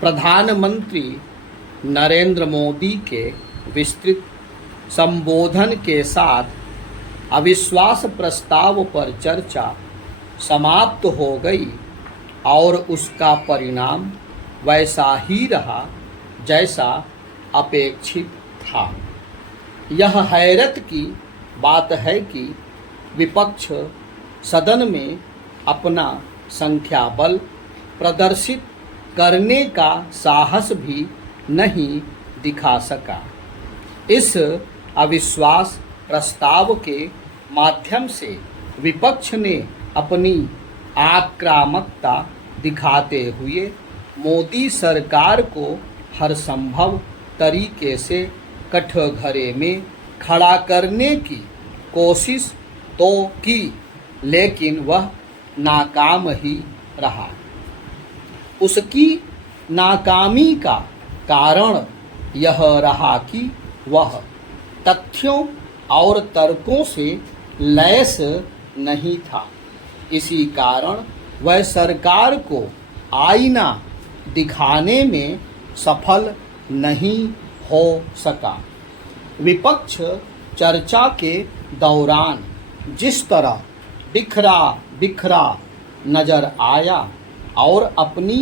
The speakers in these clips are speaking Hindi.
प्रधानमंत्री नरेंद्र मोदी के विस्तृत संबोधन के साथ अविश्वास प्रस्ताव पर चर्चा समाप्त हो गई और उसका परिणाम वैसा ही रहा जैसा अपेक्षित था। यह हैरत की बात है कि विपक्ष सदन में अपना संख्या बल प्रदर्शित करने का साहस भी नहीं दिखा सका। इस अविश्वास प्रस्ताव के माध्यम से विपक्ष ने अपनी आक्रामकता दिखाते हुए मोदी सरकार को हर संभव तरीके से कठघरे में खड़ा करने की कोशिश तो की, लेकिन वह नाकाम ही रहा। उसकी नाकामी का कारण यह रहा कि वह तथ्यों और तर्कों से लैस नहीं था। इसी कारण वह सरकार को आईना दिखाने में सफल नहीं हो सका। विपक्ष चर्चा के दौरान जिस तरह बिखरा नजर आया और अपनी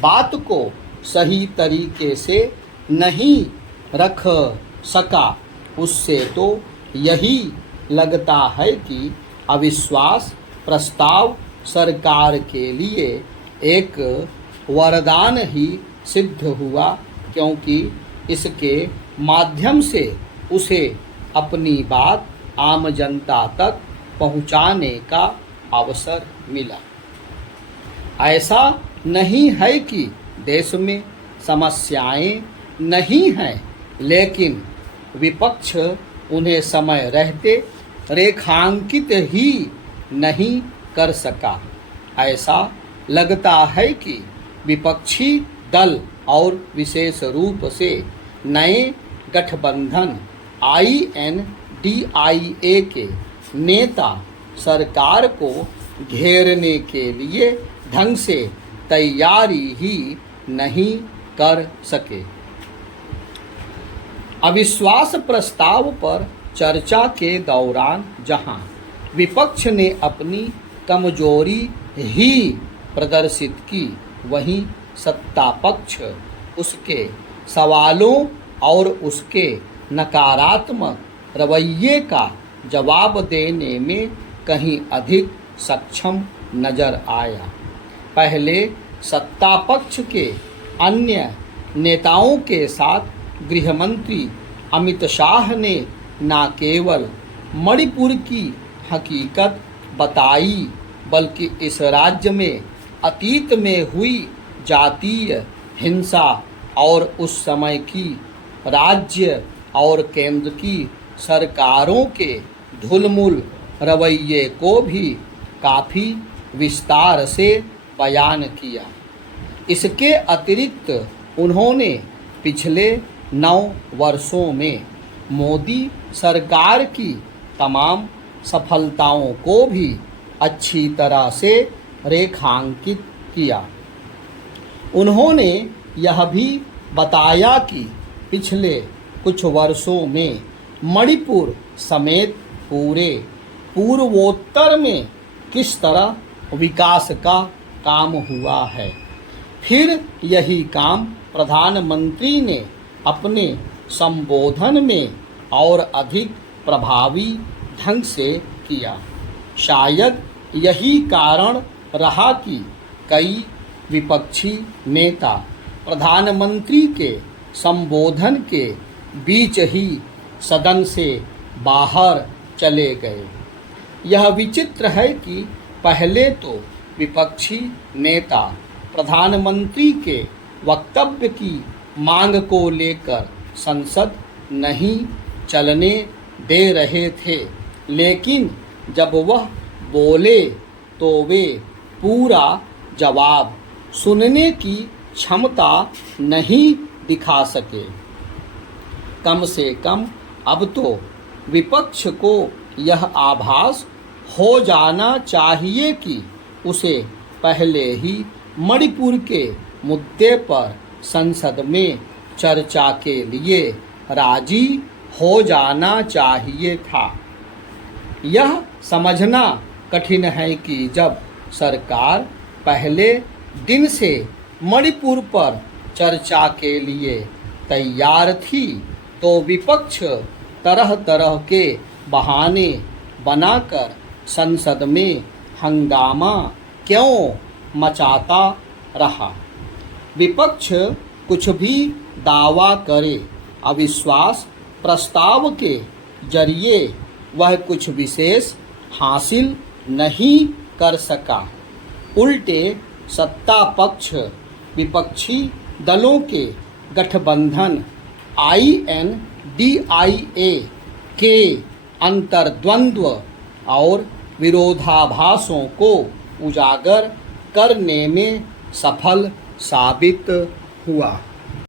बात को सही तरीके से नहीं रख सका, उससे तो यही लगता है कि अविश्वास प्रस्ताव सरकार के लिए एक वरदान ही सिद्ध हुआ, क्योंकि इसके माध्यम से उसे अपनी बात आम जनता तक पहुंचाने का अवसर मिला। ऐसा नहीं है कि देश में समस्याएं नहीं हैं, लेकिन विपक्ष उन्हें समय रहते रेखांकित ही नहीं कर सका। ऐसा लगता है कि विपक्षी दल और विशेष रूप से नए गठबंधन INDIA के नेता सरकार को घेरने के लिए ढंग से तैयारी ही नहीं कर सके। अविश्वास प्रस्ताव पर चर्चा के दौरान जहां विपक्ष ने अपनी कमजोरी ही प्रदर्शित की, वहीं सत्ता पक्ष उसके सवालों और उसके नकारात्मक रवैये का जवाब देने में कहीं अधिक सक्षम नजर आया। पहले सत्ता पक्ष के अन्य नेताओं के साथ गृहमंत्री अमित शाह ने न केवल मणिपुर की हकीकत बताई, बल्कि इस राज्य में अतीत में हुई जातीय हिंसा और उस समय की राज्य और केंद्र की सरकारों के ढुलमुल रवैये को भी काफ़ी विस्तार से बयान किया। इसके अतिरिक्त उन्होंने पिछले 9 वर्षों में मोदी सरकार की तमाम सफलताओं को भी अच्छी तरह से रेखांकित किया। उन्होंने यह भी बताया कि पिछले कुछ वर्षों में मणिपुर समेत पूरे पूर्वोत्तर में किस तरह विकास का काम हुआ है। फिर यही काम प्रधानमंत्री ने अपने संबोधन में और अधिक प्रभावी ढंग से किया। शायद यही कारण रहा कि कई विपक्षी नेता प्रधानमंत्री के संबोधन के बीच ही सदन से बाहर चले गए। यह विचित्र है कि पहले तो विपक्षी नेता प्रधानमंत्री के वक्तव्य की मांग को लेकर संसद नहीं चलने दे रहे थे, लेकिन जब वह बोले तो वे पूरा जवाब सुनने की क्षमता नहीं दिखा सके। कम से कम अब तो विपक्ष को यह आभास हो जाना चाहिए कि उसे पहले ही मणिपुर के मुद्दे पर संसद में चर्चा के लिए राजी हो जाना चाहिए था। यह समझना कठिन है कि जब सरकार पहले दिन से मणिपुर पर चर्चा के लिए तैयार थी तो विपक्ष तरह तरह के बहाने बनाकर संसद में हंगामा क्यों मचाता रहा। विपक्ष कुछ भी दावा करे, अविश्वास प्रस्ताव के जरिए वह कुछ विशेष हासिल नहीं कर सका। उल्टे सत्ता पक्ष विपक्षी दलों के गठबंधन INDIA के अंतर्द्वंद्व और विरोधाभासों को उजागर करने में सफल साबित हुआ।